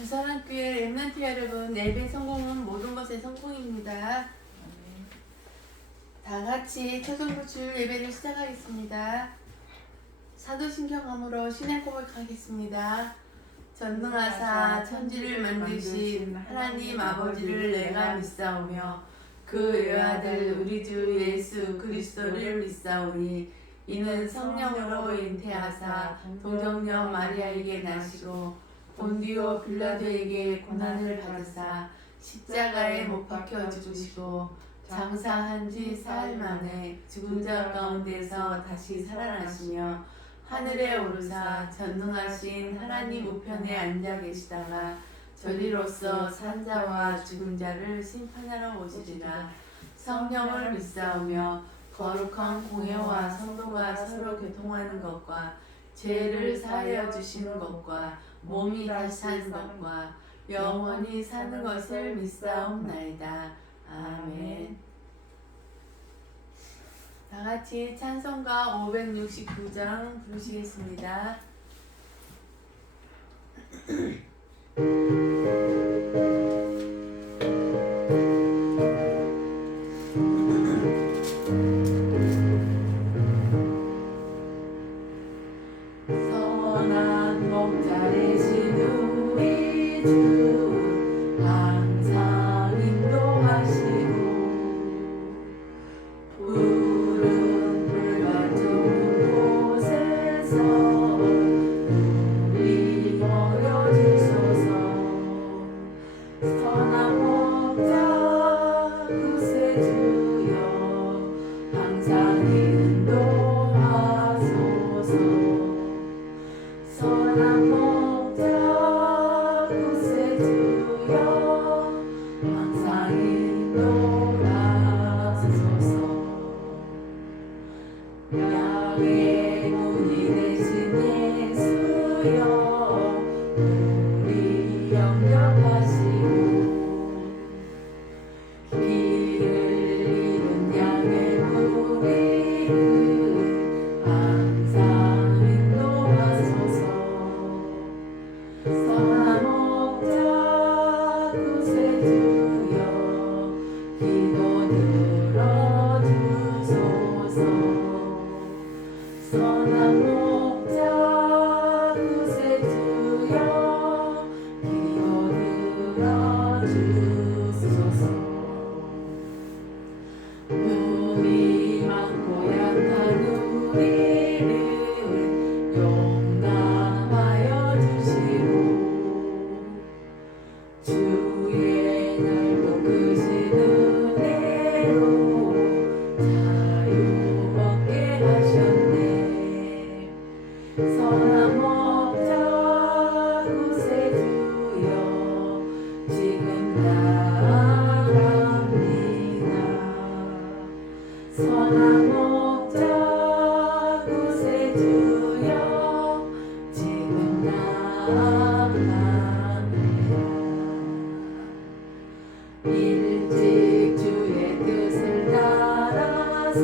주사랑교회 렘넌트 여러분, 예배 성공은 모든 것의 성공입니다. 다 같이 초성부출 예배를 시작하겠습니다. 사도신경함으로 신앙 고백하겠습니다. 전능하사 천지를 만드신 하나님 아버지를 내가 믿사오며 그 외아들 우리 주 예수 그리스도를 믿사오니 이는 성령으로 잉태하사 동정녀 마리아에게 나시고 본디오 빌라도에게 고난을 받으사 십자가에 못 박혀 죽으시고 장사한 지 사흘 만에 죽은 자 가운데서 다시 살아나시며 하늘에 오르사 전능하신 하나님 우편에 앉아 계시다가 저리로서 산자와 죽은 자를 심판하러 오시리라. 성령을 믿사오며 거룩한 공회와 성도가 서로 교통하는 것과 죄를 사하여 주시는 것과 몸이 다시 사는 것과 영원히 사는 것을 믿사옵나이다. 아멘. 다 같이 찬송가 569장 부르시겠습니다. 선한 목자 되신 우리 주 항상 인도하시고 푸른 풀과 좁은 곳에서 우리 먹여주소서. 선한 목자 구세주여 항상 인도하소서. 선한 목자 구세주여 항상 인도하소서. 양의 문이 되신 예수여 우리 영접하시고 길을 잃은 양의 무리를 항상 인도하소서. 선한 목자 구세주여 기도 들어주소서. 선한 목자 구세주여 기도 들어주소서. 눈이 많고 약한 우리를 용납하여 주시고 주의 넓고 크신 은혜로 자유 얻게 하셨네. 선한 목자 구세주여 지금 나아갑니다. 선한 목자 구세주여 지금 나아갑니다. 일찍 주의 뜻을 따라서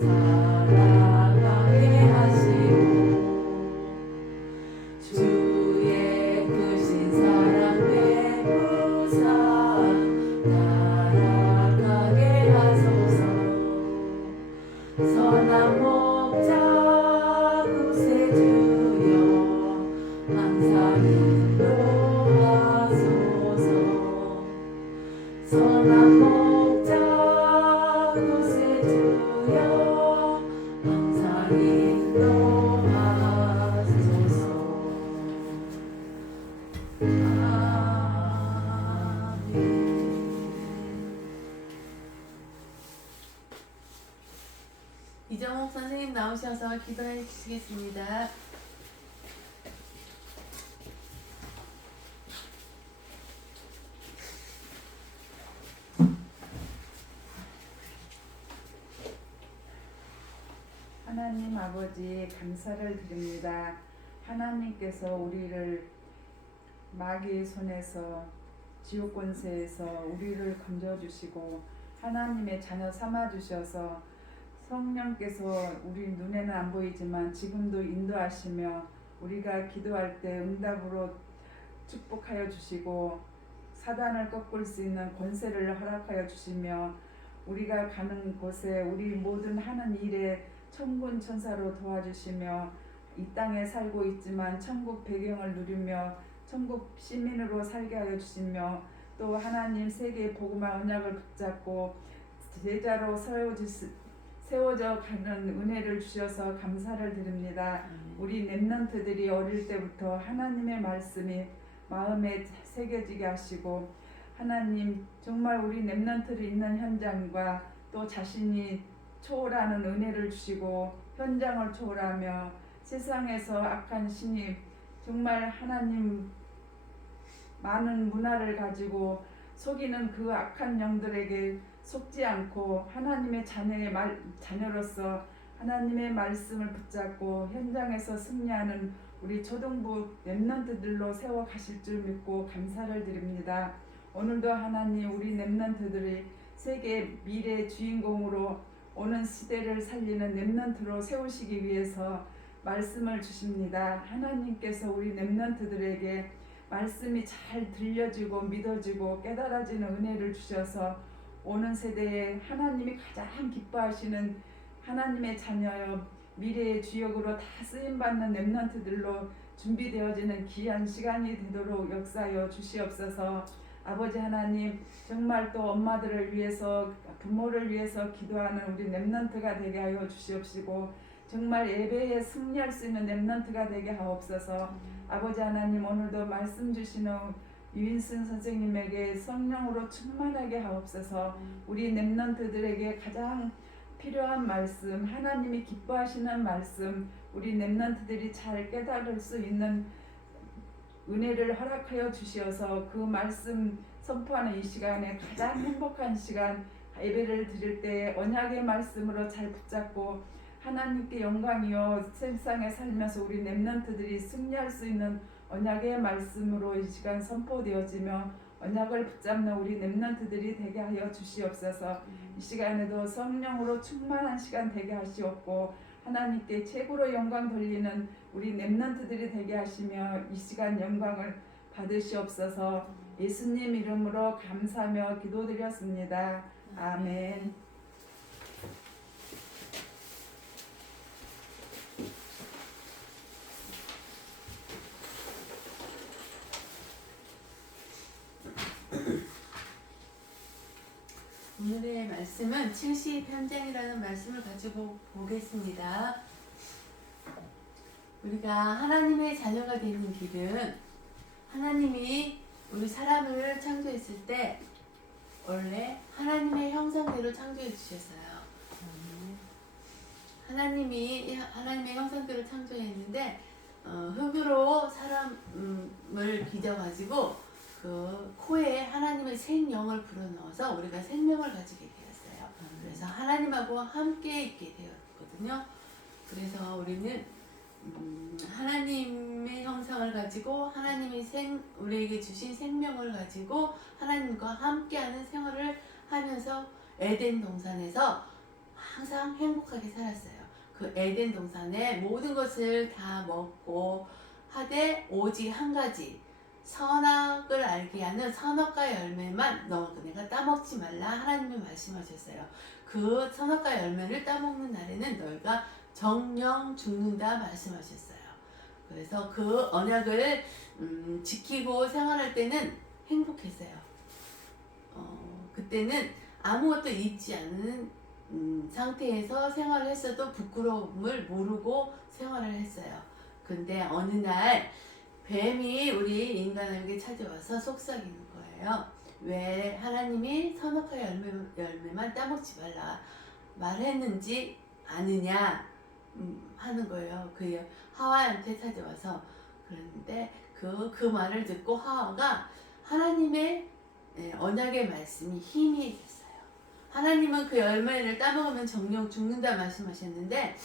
살아가게 하시고 주의 크신 사랑 베푸사 따라가게 하소서. 선한 목자 구세주여 항상 인도하소서. 선한 목자 구세주여 항상 인도하소서. 아멘. 이정옥 선생님 나오셔서 기도해 주시겠습니다. 하나님 아버지 감사를 드립니다. 하나님께서 우리를 마귀의 손에서 지옥 권세에서 우리를 건져주시고 하나님의 자녀 삼아주셔서 성령께서 우리 눈에는 안 보이지만 지금도 인도하시며 우리가 기도할 때 응답으로 축복하여 주시고 사단을 꺾을 수 있는 권세를 허락하여 주시며 우리가 가는 곳에 우리 모든 하는 일에 천군 천사로 도와주시며 이 땅에 살고 있지만 천국 배경을 누리며 천국 시민으로 살게 하여 주시며 또 하나님 세계 복음화 언약을 붙잡고 제자로 세워져 가는 은혜를 주셔서 감사를 드립니다. 우리 렘넌트들이 어릴 때부터 하나님의 말씀이 마음에 새겨지게 하시고 하나님 정말 우리 렘넌트를 있는 현장과 또 자신이 초월하는 은혜를 주시고 현장을 초월하며 세상에서 악한 신이 정말 하나님 많은 문화를 가지고 속이는 그 악한 영들에게 속지 않고 하나님의 자녀로서 하나님의 말씀을 붙잡고 현장에서 승리하는 우리 초등부 렘넌트들로 세워 가실 줄 믿고 감사를 드립니다. 오늘도 하나님 우리 렘넌트들이 세계 미래 주인공으로 오는 시대를 살리는 렘넌트로 세우시기 위해서 말씀을 주십니다. 하나님께서 우리 렘넌트들에게 말씀이 잘 들려지고 믿어지고 깨달아지는 은혜를 주셔서 오는 세대에 하나님이 가장 기뻐하시는 하나님의 자녀여 미래의 주역으로 다 쓰임받는 렘넌트들로 준비되어지는 귀한 시간이 되도록 역사하여 주시옵소서. 아버지 하나님 정말 또 엄마들을 위해서 부모를 위해서 기도하는 우리 렘넌트가 되게 하여 주시옵시고 정말 예배에 승리할 수 있는 렘넌트가 되게 하옵소서. 아버지 하나님 오늘도 말씀 주시는 유인순 선생님에게 성령으로 충만하게 하옵소서. 우리 렘넌트들에게 가장 필요한 말씀 하나님이 기뻐하시는 말씀 우리 렘넌트들이 잘 깨달을 수 있는 은혜를 허락하여 주시어서 그 말씀 선포하는 이 시간에 가장 행복한 시간 예배를 드릴 때 언약의 말씀으로 잘 붙잡고 하나님께 영광이요 세상에 살면서 우리 렘넌트들이 승리할 수 있는 언약의 말씀으로 이 시간 선포되어지며 언약을 붙잡는 우리 렘넌트들이 되게 하여 주시옵소서. 이 시간에도 성령으로 충만한 시간 되게 하시옵고 하나님께 최고로 영광 돌리는 우리 렘넌트들이 되게 하시며 이 시간 영광을 받으시옵소서. 예수님 이름으로 감사하며 기도드렸습니다. 아멘. 오늘의 말씀은 70현장이라는 말씀을 가지고 보겠습니다. 우리가 하나님의 자녀가 되는 길은 하나님이 우리 사람을 창조했을 때 원래 하나님의 형상대로 창조해 주셨어요. 하나님이 하나님의 형상대로 창조했는데 흙으로 사람을 빚어가지고 그 코에 하나님의 생명을 불어넣어서 우리가 생명을 가지게 되었어요. 그래서 하나님하고 함께 있게 되었거든요. 그래서 우리는 하나님의 형상을 가지고 하나님이 우리에게 주신 생명을 가지고 하나님과 함께하는 생활을 하면서 에덴 동산에서 항상 행복하게 살았어요. 그 에덴 동산에 모든 것을 다 먹고 하되 오직 한 가지 선악을 알게 하는 선악과 열매만 너희가 따먹지 말라 하나님이 말씀하셨어요. 그 선악과 열매를 따먹는 날에는 너희가 정령 죽는다 말씀하셨어요. 그래서 그 언약을 지키고 생활할 때는 행복했어요. 그때는 아무것도 잊지 않는 상태에서 생활을 했어도 부끄러움을 모르고 생활을 했어요. 근데 어느 날 뱀이 우리 인간에게 찾아와서 속삭이는 거예요. 왜 하나님이 선악과 열매만 따먹지 말라 말했는지 아느냐 하는 거예요. 그 하와한테 찾아와서. 그런데 그 말을 듣고 하와가 하나님의 언약의 말씀이 힘이 됐어요. 하나님은 그 열매를 따먹으면 정령 죽는다 말씀하셨는데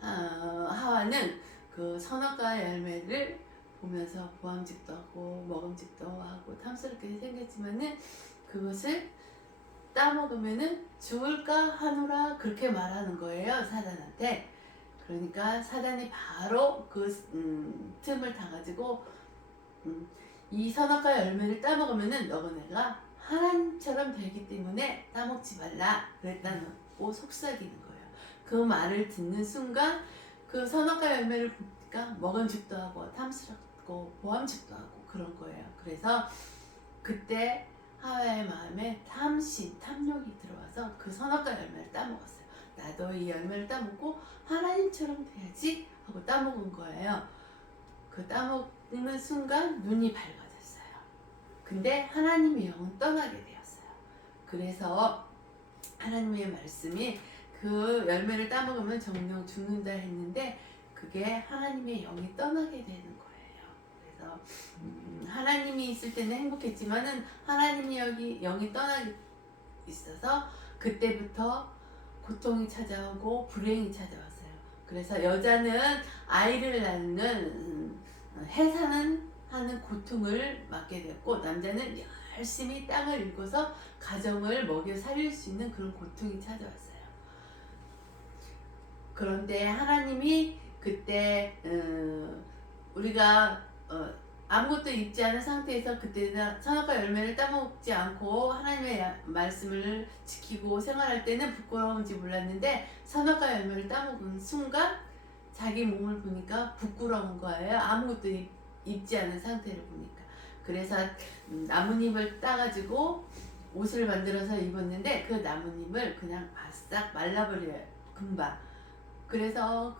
하와는 그 선악과 열매를 보면서 보암직도 하고 먹음직도 하고 탐스럽게 생겼지만은 그것을 따먹으면은 죽을까 하노라 그렇게 말하는 거예요, 사단한테. 그러니까 사단이 바로 그 틈을 타가지고 이 선악과의 열매를 따먹으면은 너희가 하나님처럼 되기 때문에 따먹지 말라 그랬다고 속삭이는 거예요. 그 말을 듣는 순간 그 선악과 열매를 보니까 먹은죽도 하고 탐스럽고 보암죽도 하고 그런 거예요. 그래서 그때 하와의 마음에 탐심, 탐욕이 들어와서 그 선악과 열매를 따먹었어요. 나도 이 열매를 따먹고 하나님처럼 돼야지 하고 따먹은 거예요. 그 따먹는 순간 눈이 밝아졌어요. 근데 하나님의 영은 떠나게 되었어요. 그래서 하나님의 말씀이 그 열매를 따먹으면 정령 죽는다 했는데 그게 하나님의 영이 떠나게 되는 거예요. 그래서 하나님이 있을 때는 행복했지만은 하나님의 영이 떠나게 있어서 그때부터 고통이 찾아오고 불행이 찾아왔어요. 그래서 여자는 아이를 낳는 해산은 하는 고통을 맡게 됐고 남자는 열심히 땅을 일궈서 가정을 먹여 살릴 수 있는 그런 고통이 찾아왔어요. 그런데 하나님이 그때 우리가 아무것도 입지 않은 상태에서 그때는 선악과 열매를 따먹지 않고 하나님의 말씀을 지키고 생활할 때는 부끄러운지 몰랐는데 선악과 열매를 따먹은 순간 자기 몸을 보니까 부끄러운 거예요. 아무것도 입지 않은 상태를 보니까. 그래서 나뭇잎을 따가지고 옷을 만들어서 입었는데 그 나뭇잎을 그냥 바싹 말라버려요. 금방. 그래서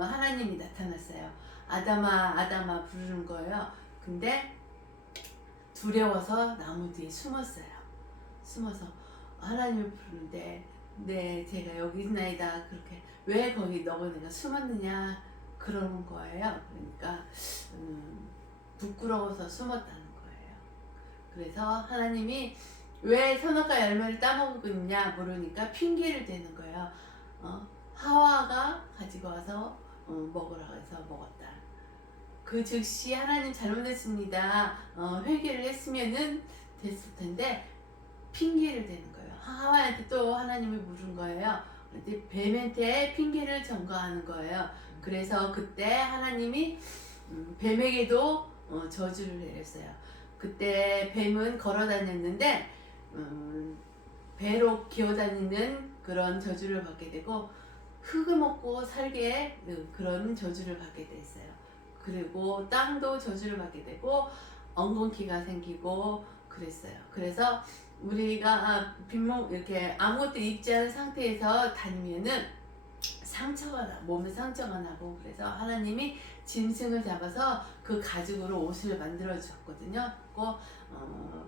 하나님이 나타났어요. 아담아 아담아 부르는 거예요. 근데 두려워서 나무 뒤에 숨었어요. 숨어서 하나님을 부르는데 네 제가 여기 있나이다. 그렇게 왜 거기 너가 내가 숨었느냐 그러는 거예요. 그러니까 부끄러워서 숨었다는 거예요. 그래서 하나님이 왜 선악과 열매를 따먹었냐 모르니까 핑계를 대는 거예요. 하와가 가지고 와서 먹으라고 해서 먹었다. 그 즉시 하나님 잘못했습니다. 회개를 했으면은 됐을 텐데 핑계를 대는 거예요. 하와한테 또 하나님이 물은 거예요. 근데 뱀한테 핑계를 전가하는 거예요. 그래서 그때 하나님이 뱀에게도 저주를 내렸어요. 그때 뱀은 걸어 다녔는데 배로 기어다니는 그런 저주를 받게 되고 흙을 먹고 살게 그런 저주를 받게 됐어요. 그리고 땅도 저주를 받게 되고 엉겅퀴가 생기고 그랬어요. 그래서 우리가 빈몸 이렇게 아무것도 입지 않은 상태에서 다니면은 상처가 나, 몸에 상처가 나고 그래서 하나님이 짐승을 잡아서 그 가죽으로 옷을 만들어 주었거든요.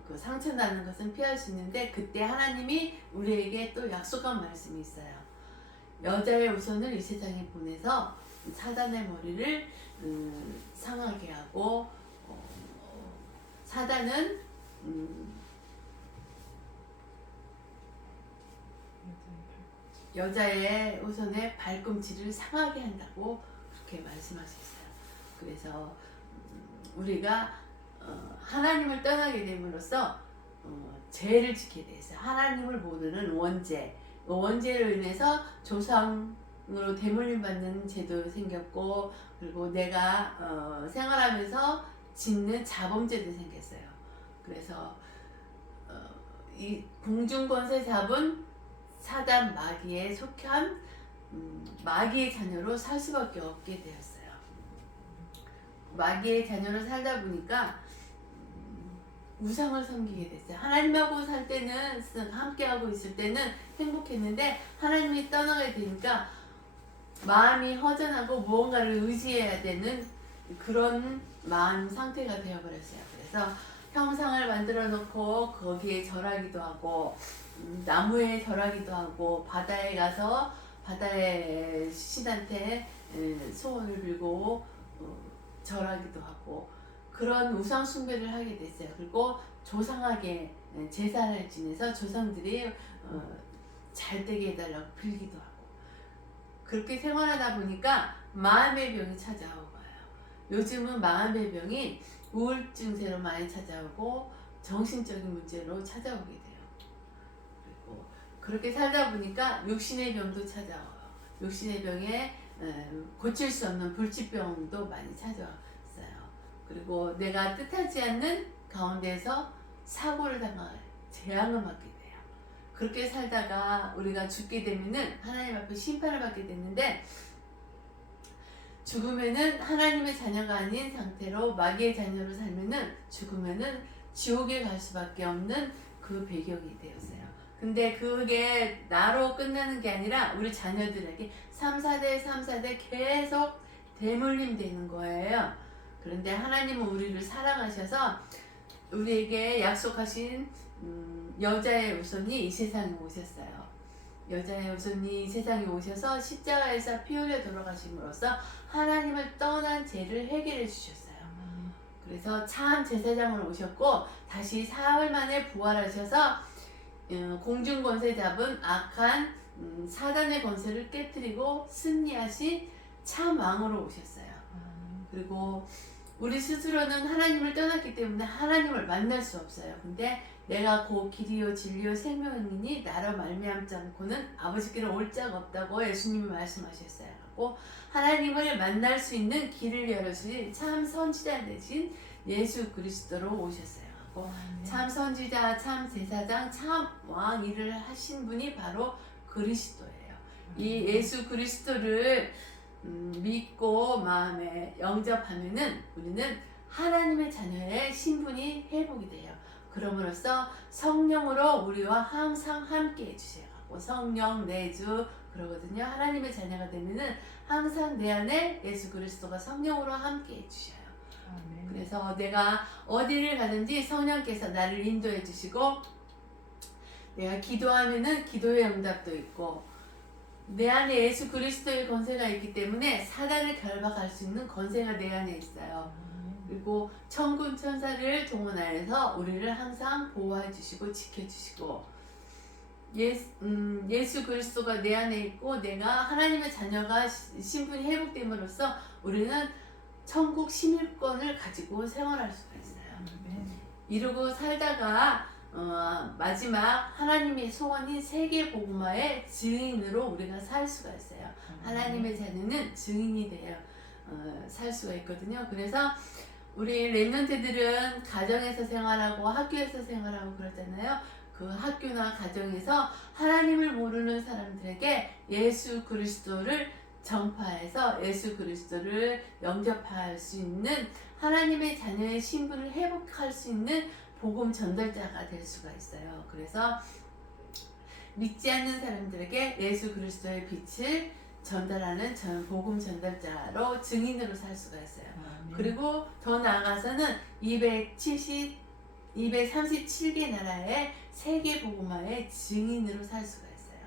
그 상처 나는 것은 피할 수 있는데 그때 하나님이 우리에게 또 약속한 말씀이 있어요. 여자의 우선을 이 세상에 보내서 사단의 머리를 상하게 하고 사단은 여자의 우선의 발꿈치를 상하게 한다고 그렇게 말씀하셨어요. 그래서 우리가 하나님을 떠나게 됨으로써 죄를 짓게 됐어요. 하나님을 모르는 원죄, 원죄로 인해서 조상으로 대물림 받는 죄도 생겼고 그리고 내가 생활하면서 짓는 자범죄도 생겼어요. 그래서 이 공중권세 잡은 사단 마귀에 속한 마귀의 자녀로 살 수밖에 없게 되었어요. 마귀의 자녀로 살다 보니까 우상을 섬기게 됐어요. 하나님하고 살 때는 함께하고 있을 때는 행복했는데 하나님이 떠나게 되니까 마음이 허전하고 무언가를 의지해야 되는 그런 마음 상태가 되어버렸어요. 그래서 형상을 만들어 놓고 거기에 절하기도 하고 나무에 절하기도 하고 바다에 가서 바다의 신한테 소원을 빌고 절하기도 하고 그런 우상 숭배를 하게 됐어요. 그리고 조상에게 제사를 지내서 조상들이 잘 되게 해달라고 빌기도 하고 그렇게 생활하다 보니까 마음의 병이 찾아오고요. 요즘은 마음의 병이 우울증세로 많이 찾아오고 정신적인 문제로 찾아오게 돼요. 그리고 그렇게 살다 보니까 육신의 병도 찾아와요. 육신의 병에 고칠 수 없는 불치병도 많이 찾아왔어요. 그리고 내가 뜻하지 않는 가운데서 사고를 당할 재앙을 받게 돼요. 그렇게 살다가 우리가 죽게 되면은 하나님 앞에 심판을 받게 되는데, 죽으면은 하나님의 자녀가 아닌 상태로 마귀의 자녀로 살면은 죽으면은 지옥에 갈 수밖에 없는 그 배경이 되었어요. 근데 그게 나로 끝나는 게 아니라 우리 자녀들에게 3, 4대 계속 대물림 되는 거예요. 그런데 하나님은 우리를 사랑하셔서 우리에게 약속하신 여자의 우선이 이 세상에 오셨어요. 여자의 우선이 이 세상에 오셔서 십자가에서 피 흘려 돌아가심으로써 하나님을 떠난 죄를 해결해 주셨어요. 그래서 참 제사장으로 오셨고 다시 사흘 만에 부활하셔서 공중 권세 잡은 악한 사단의 권세를 깨뜨리고 승리하신 참 왕으로 오셨어요. 그리고 우리 스스로는 하나님을 떠났기 때문에 하나님을 만날 수 없어요. 근데 내가 곧 길이요 진리요 생명이니 나로 말미암지 않고는 아버지께로 올 자가 없다고 예수님이 말씀하셨어요. 하고 하나님을 만날 수 있는 길을 열어주신 참 선지자 되신 예수 그리스도로 오셨어요. 하고 참 선지자, 참 제사장, 참 왕 일을 하신 분이 바로 그리스도예요. 이 예수 그리스도를 믿고 마음에 영접하면은 우리는 하나님의 자녀의 신분이 회복이 돼요. 그럼으로써 성령으로 우리와 항상 함께 해주세요. 성령, 내주 그러거든요. 하나님의 자녀가 되면은 항상 내 안에 예수 그리스도가 성령으로 함께 해주셔요. 그래서 내가 어디를 가든지 성령께서 나를 인도해 주시고, 내가 기도하면은 기도의 응답도 있고, 내 안에 예수 그리스도의 권세가 있기 때문에 사단을 결박할 수 있는 권세가 내 안에 있어요. 그리고 천군 천사를 동원하여서 우리를 항상 보호해 주시고 지켜 주시고, 예수 그리스도가 내 안에 있고 내가 하나님의 자녀가 신분이 회복됨으로써 우리는 천국 시민권을 가지고 생활할 수가 있어요. 이러고 살다가 마지막 하나님의 소원인 세계 복음화의 증인으로 우리가 살 수가 있어요. 하나님의 자녀는 증인이 되어 살 수가 있거든요. 그래서 우리 렘넌트들은 가정에서 생활하고 학교에서 생활하고 그러잖아요. 그 학교나 가정에서 하나님을 모르는 사람들에게 예수 그리스도를 전파해서 예수 그리스도를 영접할 수 있는 하나님의 자녀의 신분을 회복할 수 있는 복음 전달자가 될 수가 있어요. 그래서 믿지 않는 사람들에게 예수 그리스도의 빛을 전달하는 복음 전달자로 증인으로 살 수가 있어요. 그리고 더 나아가서는 237개 나라의 세계 복음화의 증인으로 살 수가 있어요.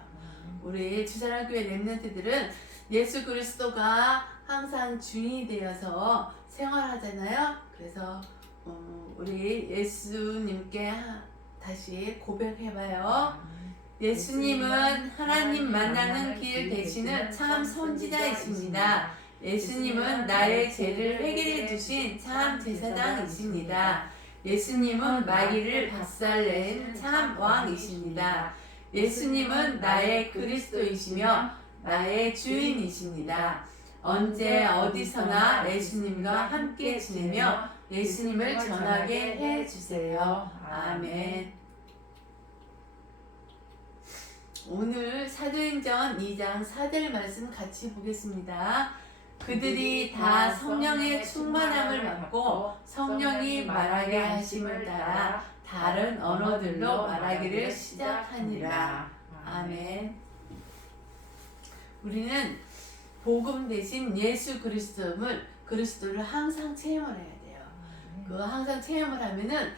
우리 주사랑교회 렘넌트들은 예수 그리스도가 항상 주인이 되어서 생활하잖아요. 그래서 우리 예수님께 다시 고백해봐요. 예수님은 하나님 만나는 길 되시는 참 선지자이십니다. 예수님은 나의 죄를 해결해 주신 참 제사장이십니다. 예수님은 마귀를 박살낸 참 왕이십니다. 예수님은 나의 그리스도이시며 나의 주인이십니다. 언제 어디서나 예수님과 함께 지내며 예수님을 전하게 해주세요. 아멘. 오늘 사도행전 2장 4절 말씀 같이 보겠습니다. 그들이 다 성령의 충만함을 받고 성령이 말하게 하심을 따라 다른 언어들로 말하기를 시작하니라. 아멘. 우리는 복음 대신 예수 그리스도를 항상 체험을 해야 돼요. 그 항상 체험을 하면은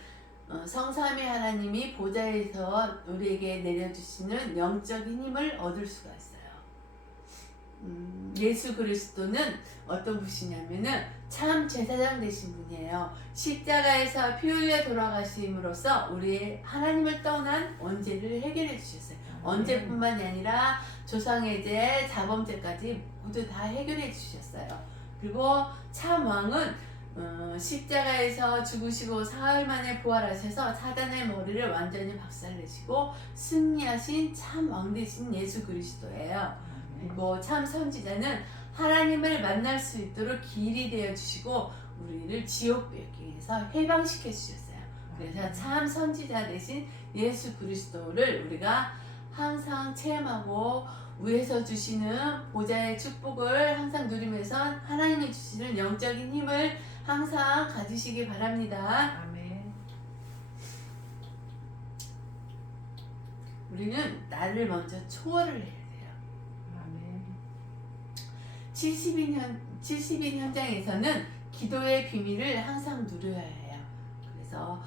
성삼위 하나님이 보좌에서 우리에게 내려주시는 영적인 힘을 얻을 수가 있어요. 예수 그리스도는 어떤 분이냐면은 참 제사장 되신 분이에요. 십자가에서 피 흘려 돌아가심으로써 우리의 하나님을 떠난 원죄를 해결해 주셨어요. 언제뿐만이 아니라 조상의 죄, 자범죄까지 모두 다 해결해 주셨어요. 그리고 참 왕은 십자가에서 죽으시고 사흘 만에 부활하셔서 사단의 머리를 완전히 박살내시고 승리하신 참 왕 되신 예수 그리스도예요. 그리고 참 선지자는 하나님을 만날 수 있도록 길이 되어 주시고 우리를 지옥 배경에서 해방시켜 주셨어요. 그래서 참 선지자 되신 예수 그리스도를 우리가 항상 체험하고 위에서 주시는 보좌의 축복을 항상 누리면서 하나님이 주시는 영적인 힘을 항상 가지시기 바랍니다. 아멘. 우리는 나를 먼저 초월을 해야 돼요. 아멘. 70인 현장에서는 기도의 비밀을 항상 누려야 해요. 그래서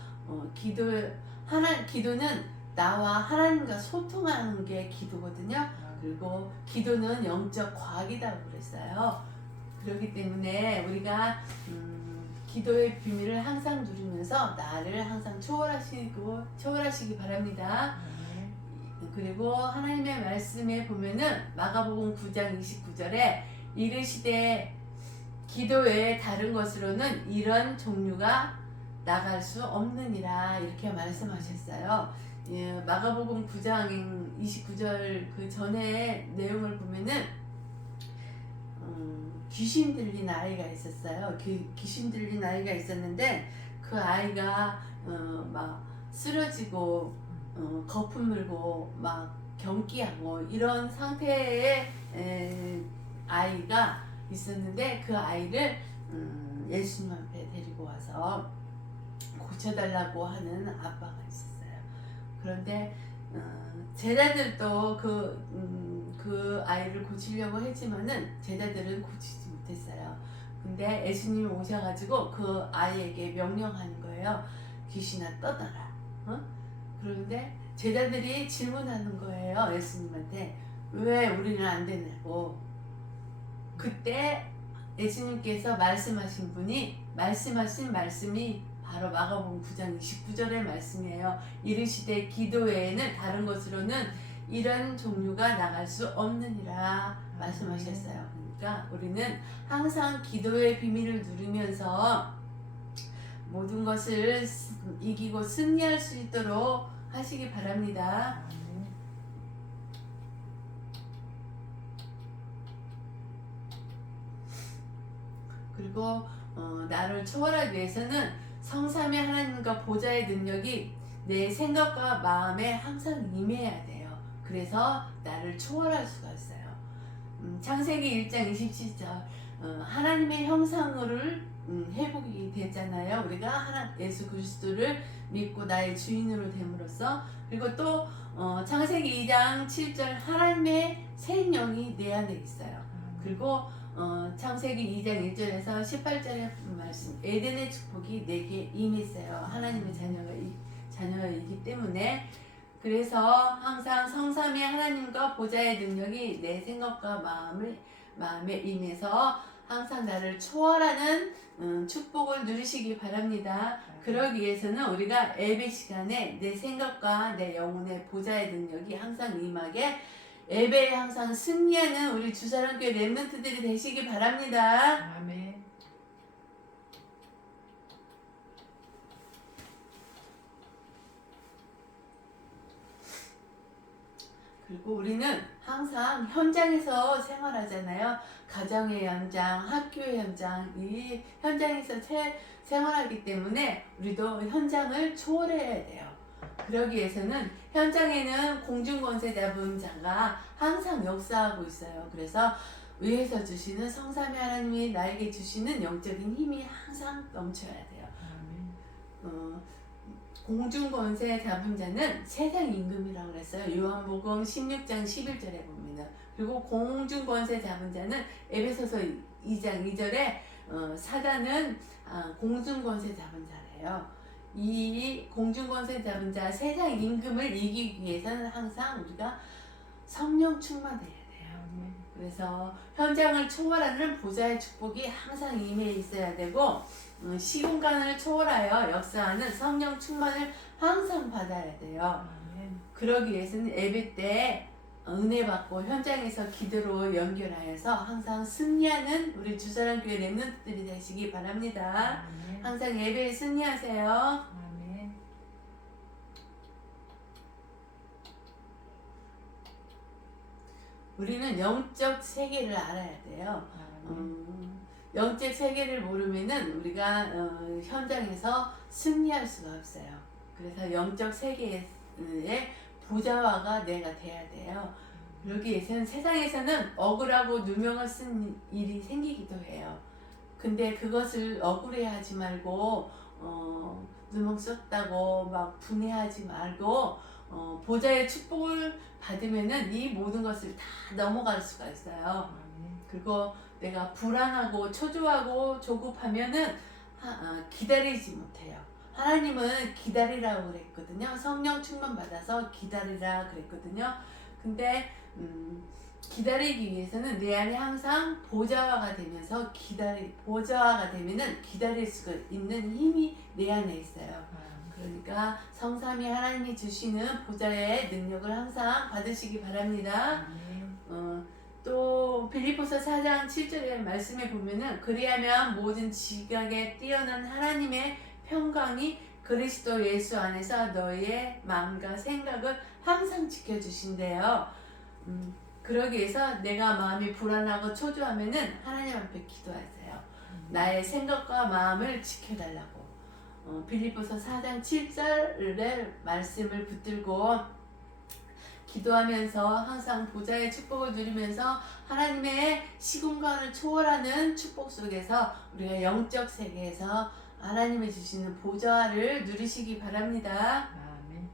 기도는 나와 하나님과 소통하는 게 기도거든요. 그리고 기도는 영적 과학이라고 그랬어요. 그렇기 때문에 우리가 기도의 비밀을 항상 누리면서 나를 항상 초월하시기 바랍니다. 그리고 하나님의 말씀에 보면은 마가복음 9장 29절에 이르시되 기도 외에 다른 것으로는 이런 종류가 나갈 수 없느니라 이렇게 말씀하셨어요. 예, 마가복음 9장 29절 그 전에 내용을 보면은 귀신 들린 아이가 있었어요. 귀신 들린 아이가 있었는데 그 아이가 막 쓰러지고 거품 물고 막 경기하고 이런 상태의 아이가 있었는데 그 아이를 예수님 앞에 데리고 와서 고쳐달라고 하는 아빠가 있었어요. 그런데 제자들도 그 아이를 고치려고 했지만은 제자들은 고치지 못했어요. 근데 예수님이 오셔가지고 그 아이에게 명령하는 거예요. 귀신아 떠나라. 그런데 제자들이 질문하는 거예요. 예수님한테 왜 우리는 안 되냐고. 그때 예수님께서 말씀하신 말씀이 바로 마가복음 9장 29절의 말씀이에요. 이르시되 기도 외에는 다른 것으로는 이런 종류가 나갈 수 없느니라 말씀하셨어요. 그러니까 우리는 항상 기도의 비밀을 누리면서 모든 것을 이기고 승리할 수 있도록 하시기 바랍니다. 그리고 나를 초월하기 위해서는 성삼위 하나님과 보좌의 능력이 내 생각과 마음에 항상 임해야 돼요. 그래서 나를 초월할 수가 있어요. 창세기 1장 27절 하나님의 형상을 회복이 되잖아요. 우리가 예수 그리스도를 믿고 나의 주인으로 됨으로써. 그리고 또 창세기 2장 7절 하나님의 생명이 내 안에 있어요. 그리고 창세기 2장 1절에서 18절의 말씀 에덴의 축복이 내게 임했어요. 하나님의 자녀이기 때문에. 그래서 항상 성삼위 하나님과 보좌의 능력이 내 생각과 마음에 임해서 항상 나를 초월하는 축복을 누리시기 바랍니다. 그러기 위해서는 우리가 예배 시간에 내 생각과 내 영혼의 보좌의 능력이 항상 임하게 예배에 항상 승리하는 우리 주사랑교회 렘넌트들이 되시기 바랍니다. 아멘. 그리고 우리는 항상 현장에서 생활하잖아요. 가정의 현장, 학교의 현장, 이 현장에서 생활하기 때문에 우리도 현장을 초월해야 돼요. 그러기 위해서는 현장에는 공중권세 잡은 자가 항상 역사하고 있어요. 그래서 위에서 주시는 성삼위 하나님이 나에게 주시는 영적인 힘이 항상 넘쳐야 돼요. 공중권세 잡은 자는 세상 임금이라고 그랬어요. 요한복음 16장 11절에 봅니다. 그리고 공중권세 잡은 자는 에베소서 2장 2절에 사단은 공중권세 잡은 자래요. 이 공중권세 잡은 자 세상 임금을 이기기 위해서는 항상 우리가 성령 충만해야 돼요. 그래서 현장을 초월하는 보좌의 축복이 항상 임해 있어야 되고 시공간을 초월하여 역사하는 성령 충만을 항상 받아야 돼요. 그러기 위해서는 예배 때 은혜 받고 현장에서 기도로 연결하여서 항상 승리하는 우리 주사랑교회 렘넌트들이 되시기 바랍니다. 항상 예배에 승리하세요. 아멘. 우리는 영적 세계를 알아야 돼요. 영적 세계를 모르면은 우리가 현장에서 승리할 수가 없어요. 그래서 영적 세계의 보좌화가 내가 돼야 돼요. 그러기 위해서는 세상에서는 억울하고 누명을 쓴 일이 생기기도 해요. 근데 그것을 억울해하지 말고 누명 썼다고 막 분해하지 말고 보좌의 축복을 받으면은 이 모든 것을 다 넘어갈 수가 있어요. 그리고 내가 불안하고 초조하고 조급하면은 기다리지 못해요. 하나님은 기다리라고 그랬거든요. 성령 충만 받아서 기다리라 그랬거든요. 근데 기다리기 위해서는 내 안에 항상 보좌화가 되면서 보좌화가 되면은 기다릴 수가 있는 힘이 내 안에 있어요. 그러니까 성삼위 하나님이 주시는 보좌의 능력을 항상 받으시기 바랍니다. 또 빌립보서 4장 7절의 말씀에 보면은 그리하면 모든 지각에 뛰어난 하나님의 평강이 그리스도 예수 안에서 너희의 마음과 생각을 항상 지켜주신대요. 그러기 위해서 내가 마음이 불안하고 초조하면은 하나님 앞에 기도하세요. 나의 생각과 마음을 지켜달라고. 빌립보서 4장 7절의 말씀을 붙들고 기도하면서 항상 보좌의 축복을 누리면서 하나님의 시공간을 초월하는 축복 속에서 우리가 영적 세계에서 하나님이 주시는 보좌를 누리시기 바랍니다. 아멘.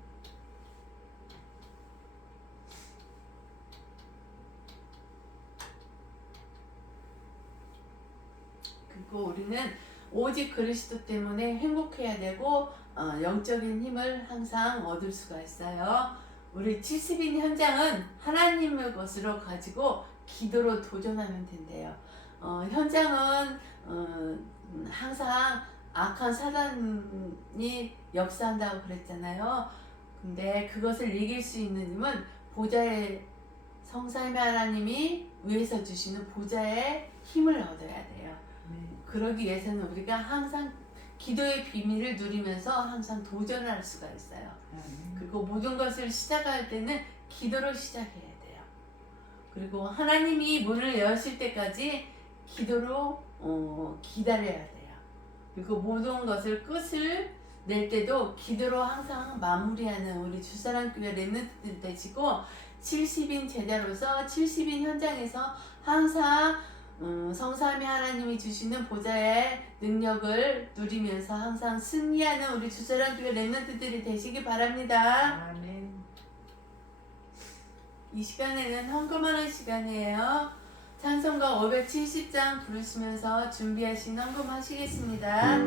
그리고 우리는 오직 그리스도 때문에 행복해야 되고 영적인 힘을 항상 얻을 수가 있어요. 우리 70인 현장은 하나님의 것으로 가지고 기도로 도전하면 된대요. 현장은 항상 악한 사단이 역사한다고 그랬잖아요. 근데 그것을 이길 수 있는 힘은 보좌의 성삼위 하나님이 위에서 주시는 보좌의 힘을 얻어야 돼요. 그러기 위해서는 우리가 항상 기도의 비밀을 누리면서 항상 도전할 수가 있어요. 그리고 모든 것을 시작할 때는 기도로 시작해야 돼요. 그리고 하나님이 문을 여실 때까지 기도로 기다려야 돼요. 그리고 모든 것을 끝을 낼 때도 기도로 항상 마무리하는 우리 주사랑교회 렘넌트들 되시고 70인 제자로서 70인 현장에서 항상 성삼위 하나님이 주시는 보좌의 능력을 누리면서 항상 승리하는 우리 주사랑교회 렘넌트들이 되시기 바랍니다. 아멘. 이 시간에는 헌금하는 시간이에요. 찬송가 570장 부르시면서 준비하신 헌금 하시겠습니다.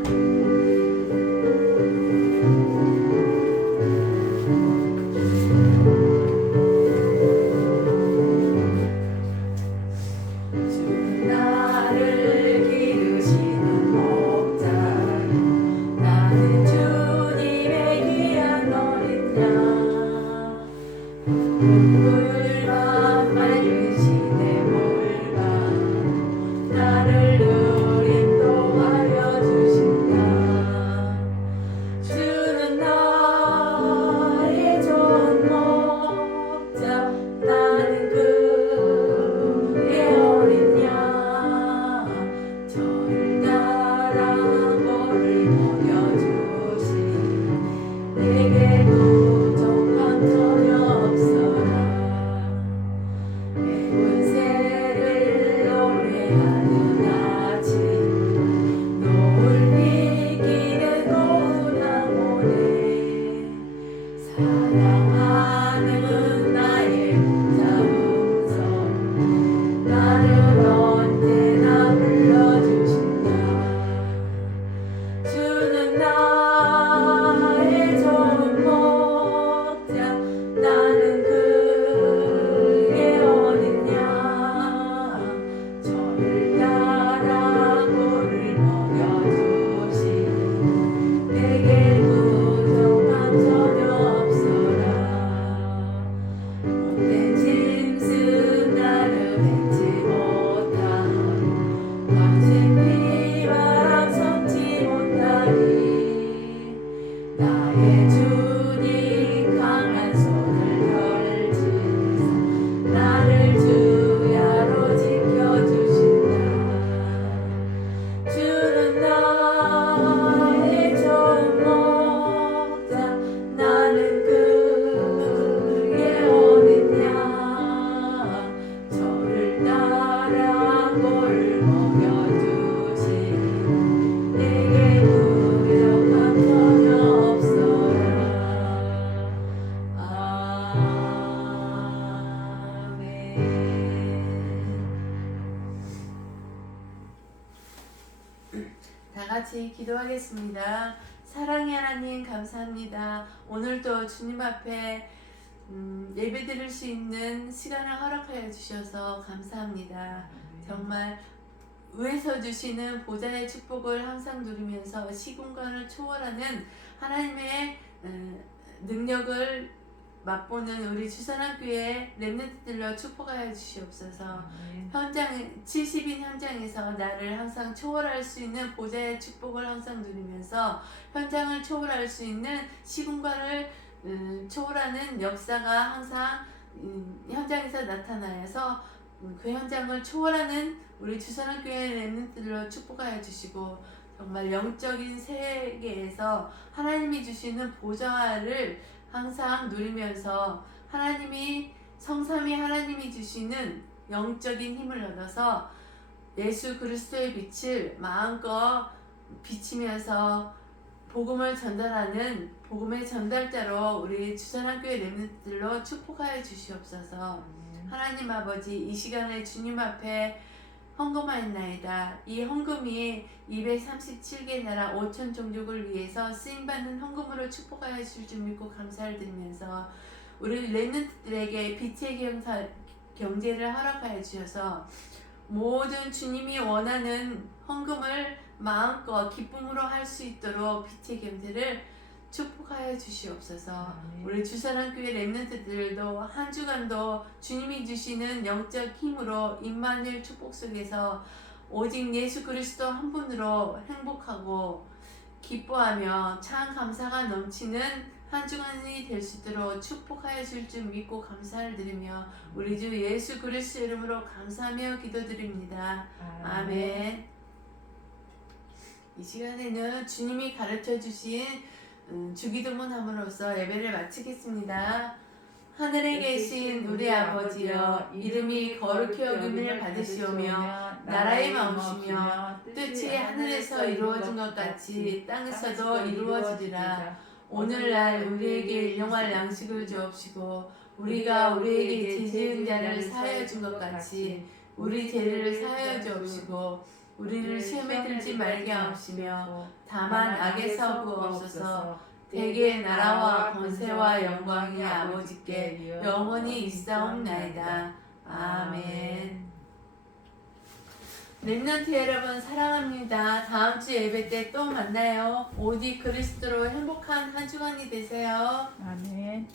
나를 누린도 하여 주신다. 기도하겠습니다. 사랑의 하나님 감사합니다. 오늘도 주님 앞에 예배 드릴 수 있는 시간을 허락하여 주셔서 감사합니다. 정말 위에서 주시는 보좌의 축복을 항상 누리면서 시공간을 초월하는 하나님의 능력을 맛보는 우리 주산학교의 렘넌트들로 축복하여 주시옵소서. 현장 70인 현장에서 나를 항상 초월할 수 있는 보좌의 축복을 항상 누리면서 현장을 초월할 수 있는 시공간을 초월하는 역사가 항상 현장에서 나타나서 그 현장을 초월하는 우리 주산학교의 렘넌트들로 축복하여 주시고 정말 영적인 세계에서 하나님이 주시는 보좌를 항상 누리면서 하나님이 성삼위 하나님이 주시는 영적인 힘을 얻어서 예수 그리스도의 빛을 마음껏 비치면서 복음을 전달하는 복음의 전달자로 우리 주산학교의 렘넌트들로 축복하여 주시옵소서. 하나님 아버지, 이 시간에 주님 앞에 헌금하였나이다. 이 헌금이 237개 나라 5천 종족을 위해서 쓰임받는 헌금으로 축복하여 주실 줄 믿고 감사를 드리면서 우리 렘넌트들에게 빛의 경제를 허락하여 주셔서 모든 주님이 원하는 헌금을 마음껏 기쁨으로 할 수 있도록 빛의 경제를 축복하여 주시옵소서. 우리 주산학교의 렘넌트들도 한 주간도 주님이 주시는 영적 힘으로 임마누엘 축복 속에서 오직 예수 그리스도 한 분으로 행복하고 기뻐하며 참 감사가 넘치는 한 주간이 될 수 있도록 축복하여 줄 줄 믿고 감사를 드리며 우리 주 예수 그리스도 이름으로 감사하며 기도드립니다. 아멘. 이 시간에는 주님이 가르쳐 주신 주기도문 함으로써 예배를 마치겠습니다. 하늘에 계신 우리 아버지여, 이름이 거룩히 여김을 받으시오며 나라의 마음이시며 뜻이 하늘에서 이루어진 것 같이 땅에서도 이루어지리라. 오늘날 우리에게 일용할 양식을 주옵시고 우리가 우리에게 죄 지은 자를 사하여 준 것 같이 우리 죄를 사하여 주옵시고 우리를 시험에 들지 말게 하옵시며 다만 악에서 구하옵소서. 대개 나라와 권세와 영광이 아버지께 영원히 있사옵나이다. 아멘. 렘넌트 여러분 사랑합니다. 다음 주 예배 때 또 만나요. 오직 그리스도로 행복한 한 주간이 되세요. 아멘.